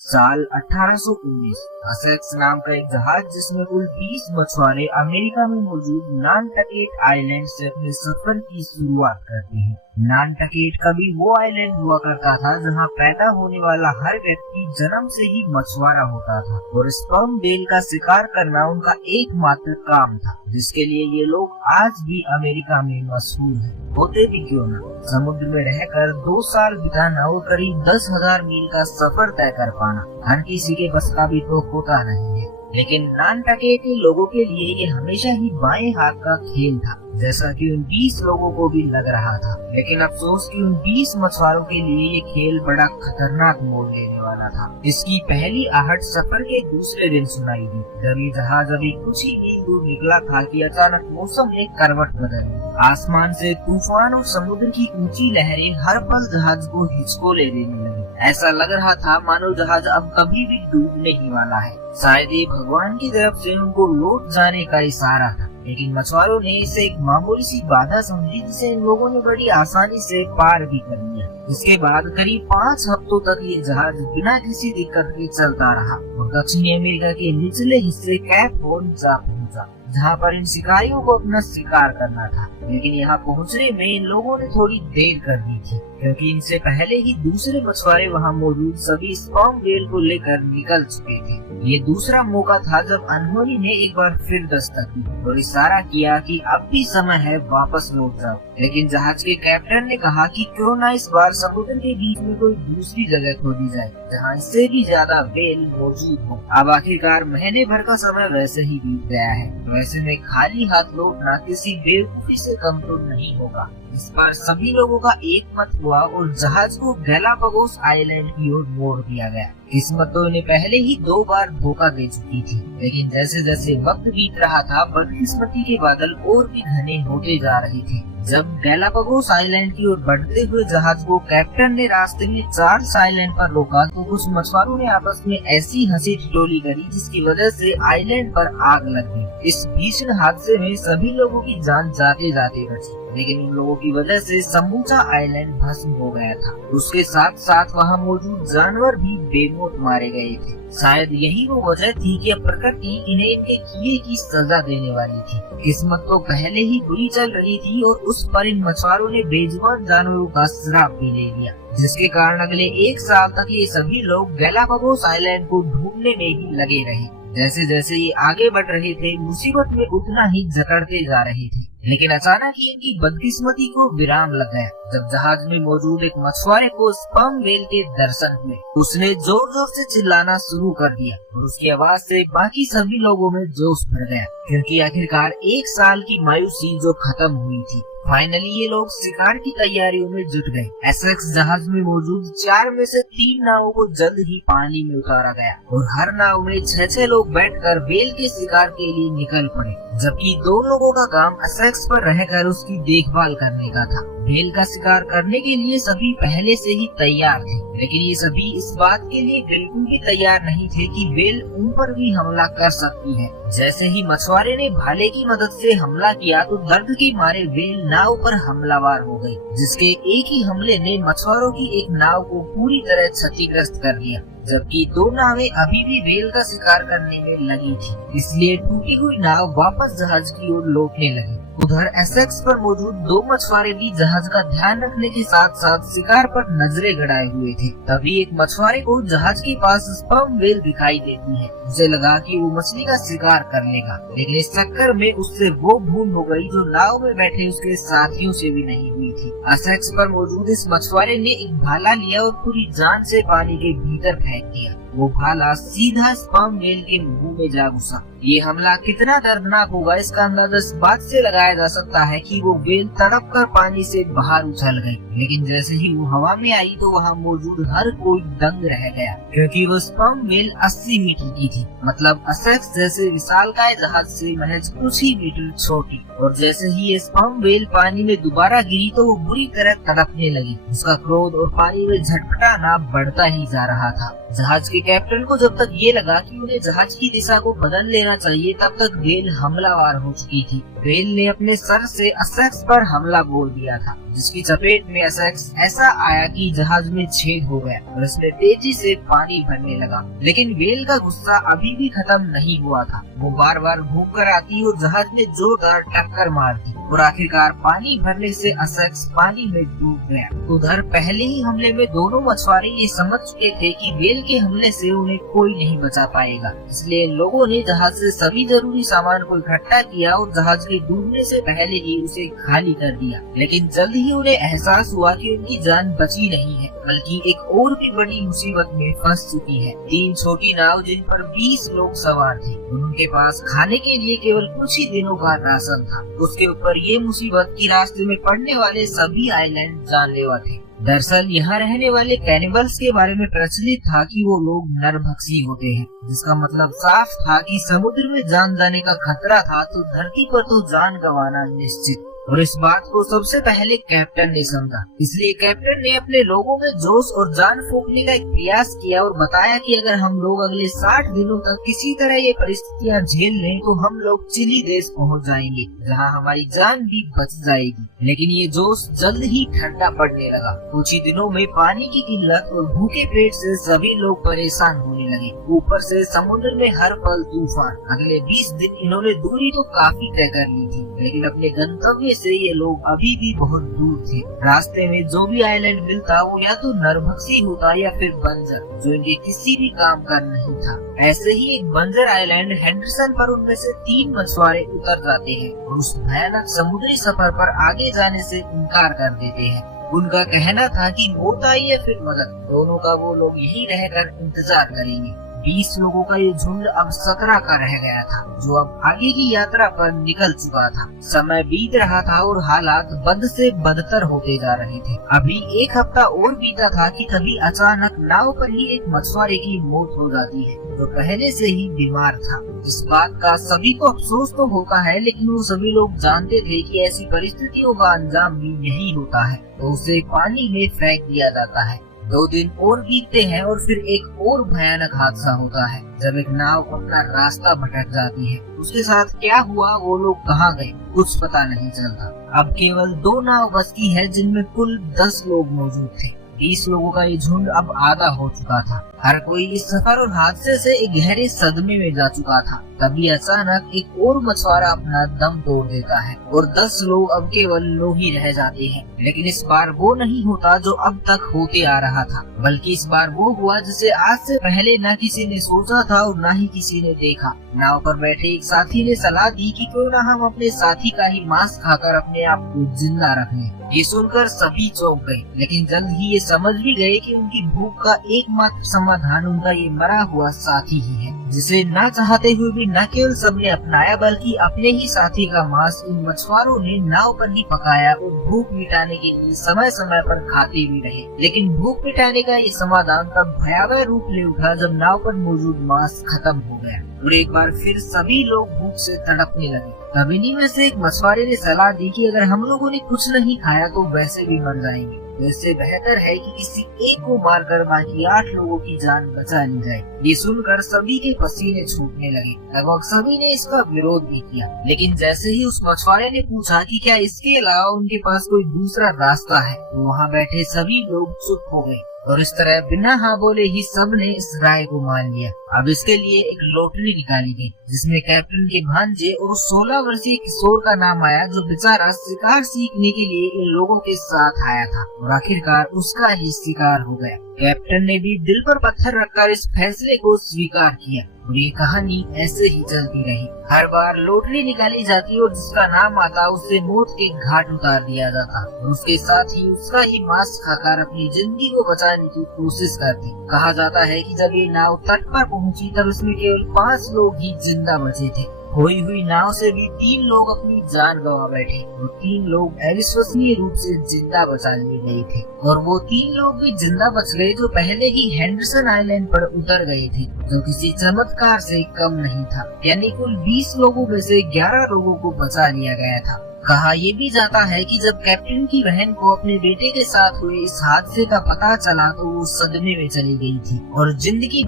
साल 1819 एसेक्स नाम का एक जहाज जिसमें कुल 20 मछुआरे अमेरिका में मौजूद नानटकेट आइलैंड से अपने सफर की शुरुआत करते हैं। नानटकेट कभी वो आइलैंड हुआ करता था जहां पैदा होने वाला हर व्यक्ति जन्म से ही मछुआरा होता था और स्पर्म व्हेल का शिकार करना उनका एकमात्र काम था, जिसके लिए ये लोग आज भी अमेरिका में मशहूर हैं। होते भी क्यों न, समुद्र में रहकर 2 साल बिताना और करीब 10,000 मील का सफर तय कर पाना हर किसी के बस का भी तो होता नहीं है। लेकिन नानटकेट के लोगों के लिए ये हमेशा ही बाएं हाथ का खेल था, जैसा कि उन 20 लोगों को भी लग रहा था। लेकिन अफसोस कि उन 20 मछुआरों के लिए ये खेल बड़ा खतरनाक मोड़ लेने वाला था। इसकी पहली आहट सफर के दूसरे दिन सुनाई दी, जब ये जहाज अभी कुछ ही मील दूर निकला था कि अचानक मौसम ने करवट बदल ली। आसमान से तूफान और समुद्र की ऊंची लहरें हर पल जहाज को हिचकोले देने लगी। ऐसा लग रहा था मानो जहाज अब कभी भी डूबने ही वाला है। शायद ये भगवान की तरफ से उनको लौट जाने का इशारा था, लेकिन मछुआरों ने इसे एक मामूली सी बाधा समझी, जिसे इन लोगों ने बड़ी आसानी से पार भी कर लिया। इसके बाद करीब 5 हफ्तों तक ये जहाज बिना किसी दिक्कत के चलता रहा और दक्षिणी अमेरिका के निचले हिस्से कैप हॉर्न जा पहुंचा, जहाँ पर इन शिकारियों को अपना शिकार करना था। लेकिन यहाँ पहुँचने में इन लोगों ने थोड़ी देर कर दी थी, क्योंकि इनसे पहले ही दूसरे मछुआरे वहाँ मौजूद सभी स्पर्म व्हेल को लेकर निकल चुके थे। ये दूसरा मौका था जब अनहोनी ने एक बार फिर दस्तक दी और इशारा किया कि अब भी समय है, वापस लौट जाओ। लेकिन जहाज के कैप्टन ने कहा कि क्यों न इस बार समुद्र के बीच में कोई दूसरी जगह खोदी जाए जहाँ इससे भी ज्यादा व्हेल मौजूद हो। अब आखिरकार महीने भर का समय वैसे ही बीत गया है, वैसे में खाली हाथ लौटना किसी बेवकूफी से कम तो नहीं होगा। इस पर सभी लोगों का एक मत हुआ और जहाज को गैलापागोस आइलैंड की ओर मोड़ दिया गया। किस्मत तो इन्हें पहले ही 2 बार धोखा दे चुकी थी, लेकिन जैसे जैसे वक्त बीत रहा था बदकिस्मती के बादल और भी घने होते जा रहे थे। जब गैलापागोस आइलैंड की ओर बढ़ते हुए जहाज को कैप्टन ने रास्ते में चार्ल्स आइलैंड पर रोका, तो कुछ मछुआरों ने आपस में ऐसी हंसी ठिठोली करी जिसकी वजह से आइलैंड पर आग लग गई। इस भीषण हादसे में सभी लोगों की जान जाते जाते बची, लेकिन इन लोगों की वजह से समूचा आइलैंड भस्म हो गया था। उसके साथ साथ वहाँ मौजूद जानवर भी बेमौत मारे गए थे। शायद यही वो वजह थी कि अब प्रकृति इन्हें इनके किए की सजा देने वाली थी। किस्मत तो पहले ही बुरी चल रही थी और उस पर इन मछुआरों ने बेजुबान जानवरों का श्राप भी ले लिया, जिसके कारण अगले 1 साल तक ये सभी लोग गैलापागोस आइलैंड को ढूंढने में ही लगे रहे। जैसे जैसे ये आगे बढ़ रहे थे, मुसीबत में उतना ही जकड़ते जा रहे थे। लेकिन अचानक ही इनकी बदकिस्मती को विराम लग गया जब जहाज में मौजूद एक मछुआरे को स्पर्म व्हेल के दर्शन हुए। उसने जोर जोर से चिल्लाना शुरू कर दिया और उसकी आवाज से बाकी सभी लोगों में जोश भर गया, क्योंकि आखिरकार 1 साल की मायूसी जो खत्म हुई थी। फाइनली ये लोग शिकार की तैयारियों में जुट गए। एसेक्स जहाज में मौजूद 4 में से 3 नावों को जल्द ही पानी में उतारा गया और हर नाव में 6-6 लोग बैठकर व्हेल के शिकार के लिए निकल पड़े, जबकि 2 लोगों का काम एसेक्स पर रहकर उसकी देखभाल करने का था। व्हेल का शिकार करने के लिए सभी पहले से ही तैयार थे, लेकिन ये सभी इस बात के लिए बिल्कुल भी तैयार नहीं थे कि व्हेल उन पर भी हमला कर सकती है। जैसे ही मछुआरे ने भाले की मदद से हमला किया तो दर्द के मारे व्हेल नाव पर हमलावर हो गई, जिसके एक ही हमले ने मछुआरों की एक नाव को पूरी तरह क्षतिग्रस्त कर दिया, जबकि 2 नावें अभी भी व्हेल का शिकार करने में लगी थी। इसलिए टूटी हुई नाव वापस जहाज की ओर लौटने लगी। उधर एसेक्स पर मौजूद 2 मछुआरे भी जहाज का ध्यान रखने के साथ साथ शिकार पर नजरें गड़ाए हुए थे। तभी एक मछुआरे को जहाज के पास स्पर्म व्हेल दिखाई देती है। उसे लगा कि वो मछली का शिकार कर लेगा, लेकिन इस चक्कर में उससे वो भूल हो गई जो नाव में बैठे उसके साथियों से भी नहीं हुई थी। एसेक्स पर मौजूद इस मछुआरे ने एक भाला लिया और पूरी जान से पानी के भीतर फेंक दिया। वो भाला सीधा स्पर्म व्हेल के मुंह में जा घुसा। ये हमला कितना दर्दनाक होगा इसका अंदाजा इस बात से लगाया जा सकता है कि वो व्हेल तड़प कर पानी से बाहर उछल गई, लेकिन जैसे ही वो हवा में आई तो वहाँ मौजूद हर कोई दंग रह गया, क्योंकि वो स्पर्म व्हेल 80 मीटर की थी, मतलब एसेक्स जैसे विशालकाय जहाज से महज कुछ ही मीटर छोटी। और जैसे ही ये स्पर्म व्हेल पानी में दोबारा गिरी तो वो बुरी तरह तड़पने लगी। उसका क्रोध और पानी में झटपटाना बढ़ता ही जा रहा था। जहाज के कैप्टन को जब तक ये लगा कि उन्हें जहाज की दिशा को बदल लेना चाहिए, तब तक व्हेल हमलावर हो चुकी थी। वेल ने अपने सर से एसेक्स पर हमला बोल दिया था, जिसकी चपेट में एसेक्स ऐसा आया कि जहाज में छेद हो गया और इसमें तेजी से पानी भरने लगा। लेकिन वेल का गुस्सा अभी भी खत्म नहीं हुआ था। वो बार बार घूम कर आती और जहाज में जोरदार टक्कर मारती और आखिरकार पानी भरने से एसेक्स पानी में डूब गया। उधर पहले ही हमले में दोनों मछुआरे ये समझ चुके थे कि वेल के हमले से उन्हें कोई नहीं बचा पाएगा, इसलिए लोगों ने जहाज से सभी जरूरी सामान को इकट्ठा किया और जहाज के डूबने से पहले ही उसे खाली कर दिया। लेकिन जल्द ही उन्हें एहसास हुआ कि उनकी जान बची नहीं है, बल्कि एक और भी बड़ी मुसीबत में फंस चुकी है। 3 छोटी नाव जिन पर 20 लोग सवार थे, उनके पास खाने के लिए केवल कुछ ही दिनों का राशन था। उसके ऊपर ये मुसीबत कि रास्ते में पड़ने वाले सभी आइलैंड जानलेवा थे। दरअसल यहाँ रहने वाले कैनिबल्स के बारे में प्रचलित था कि वो लोग नरभक्षी होते हैं, जिसका मतलब साफ था कि समुद्र में जान जाने का खतरा था तो धरती पर तो जान गंवाना निश्चित। और इस बात को सबसे पहले कैप्टन ने समझा, इसलिए कैप्टन ने अपने लोगों में जोश और जान फूंकने का एक प्रयास किया और बताया कि अगर हम लोग अगले 60 दिनों तक किसी तरह ये परिस्थितियां झेल लें तो हम लोग चिली देश पहुंच जाएंगे, जहां हमारी जान भी बच जाएगी। लेकिन ये जोश जल्द ही ठंडा पड़ने लगा। कुछ ही दिनों में पानी की किल्लत और भूखे पेट से सभी लोग परेशान होने लगे। ऊपर से समुद्र में हर पल तूफान। अगले 20 दिन इन्होंने दूरी तो काफी तय कर ली थी, लेकिन अपने गंतव्य से ये लोग अभी भी बहुत दूर थे। रास्ते में जो भी आइलैंड मिलता वो या तो नरभक्षी होता या फिर बंजर, जो इनके किसी भी काम का नहीं था। ऐसे ही एक बंजर आइलैंड हेंडरसन पर उनमें से 3 मछुआरे उतर जाते हैं और उस भयानक समुद्री सफर पर आगे जाने से इनकार कर देते हैं। उनका कहना था कि मौत आई या फिर मदद, दोनों का वो लोग यही रहकर इंतजार करेंगे। 20 लोगों का ये झुंड अब 17 का रह गया था, जो अब आगे की यात्रा पर निकल चुका था। समय बीत रहा था और हालात बद से बदतर होते जा रहे थे। अभी 1 हफ्ता और बीता था कि तभी अचानक नाव पर ही एक मछुआरे की मौत हो जाती है, जो पहले से ही बीमार था। इस बात का सभी को अफसोस तो होता है, लेकिन वो सभी लोग जानते थे कि ऐसी परिस्थितियों का अंजाम भी यही होता है, तो उसे पानी में फेंक दिया जाता है। 2 दिन और बीतते हैं और फिर एक और भयानक हादसा होता है, जब एक नाव अपना रास्ता भटक जाती है। उसके साथ क्या हुआ, वो लोग कहाँ गए, कुछ पता नहीं चलता। अब केवल 2 नाव बचती है, जिनमें कुल 10 लोग मौजूद थे। 20 लोगों का ये झुंड अब आधा हो चुका था। हर कोई इस सफर और हादसे से एक गहरे सदमे में जा चुका था। तभी अचानक एक और मछुआरा अपना दम तोड़ देता है और 10 लोग अब केवल लोग ही रह जाते हैं। लेकिन इस बार वो नहीं होता जो अब तक होते आ रहा था, बल्कि इस बार वो हुआ जिसे आज से पहले न किसी ने सोचा था और न ही किसी ने देखा। नाव पर बैठे एक साथी ने सलाह दी कि क्यों न हम अपने साथी का ही मांस खाकर अपने आप को जिंदा रख लें। ये सुनकर सभी चौंक गए, लेकिन जल्द ही ये समझ भी गए कि उनकी भूख का एकमात्र समाधान उनका ये मरा हुआ साथी ही है, जिसे ना चाहते हुए भी न केवल सबने अपनाया, बल्कि अपने ही साथी का मांस इन मछुआरों ने नाव पर ही पकाया और भूख मिटाने के लिए समय समय पर खाते भी रहे। लेकिन भूख मिटाने का ये समाधान तब भयावह रूप ले उठा जब नाव पर मौजूद मांस खत्म हो गया और एक बार फिर सभी लोग भूख से तड़पने लगे। तब इन्हीं में से एक मछुआरे ने सलाह दी कि अगर हम लोगों ने कुछ नहीं खाया तो वैसे भी मर जाएंगे, तो इससे बेहतर है कि किसी एक को मारकर बाकी 8 लोगों की जान बचा ली जाए। ये सुनकर सभी के पसीने छूटने लगे। लगभग सभी ने इसका विरोध भी किया, लेकिन जैसे ही उस मछुआरे ने पूछा कि क्या इसके अलावा उनके पास कोई दूसरा रास्ता है, तो वहाँ बैठे सभी लोग चुप हो गए और इस तरह बिना हाँ बोले ही सब ने इस राय को मान लिया। अब इसके लिए एक लॉटरी निकाली गई, जिसमें कैप्टन के भांजे और 16 वर्षीय किशोर का नाम आया, जो बेचारा शिकार सीखने के लिए इन लोगों के साथ आया था और आखिरकार उसका ही शिकार हो गया। कैप्टन ने भी दिल पर पत्थर रखकर इस फैसले को स्वीकार किया और ये कहानी ऐसे ही चलती रही। हर बार लॉटरी निकाली जाती और जिसका नाम आता उसे मौत के घाट उतार दिया जाता और उसके साथ ही उसका ही मांस खाकर अपनी जिंदगी को बचाने की कोशिश करती। कहा जाता है कि जब ये नाव तट पर पहुंची तब इसमें केवल 5 लोग ही जिंदा बचे थे। खोई हुई नाव से भी 3 लोग अपनी जान गंवा बैठे और 3 लोग अविश्वसनीय रूप से जिंदा बचा लिए गए थे और वो 3 लोग भी जिंदा बच गए जो पहले ही हेंडरसन आइलैंड पर उतर गए थे, जो किसी चमत्कार से कम नहीं था। यानी कुल 20 लोगों में से 11 लोगों को बचा लिया गया था। कहा ये भी जाता है कि जब कैप्टन की बहन को अपने बेटे के साथ हुए इस हादसे का पता चला तो वो सदमे में चली गई थी और जिंदगी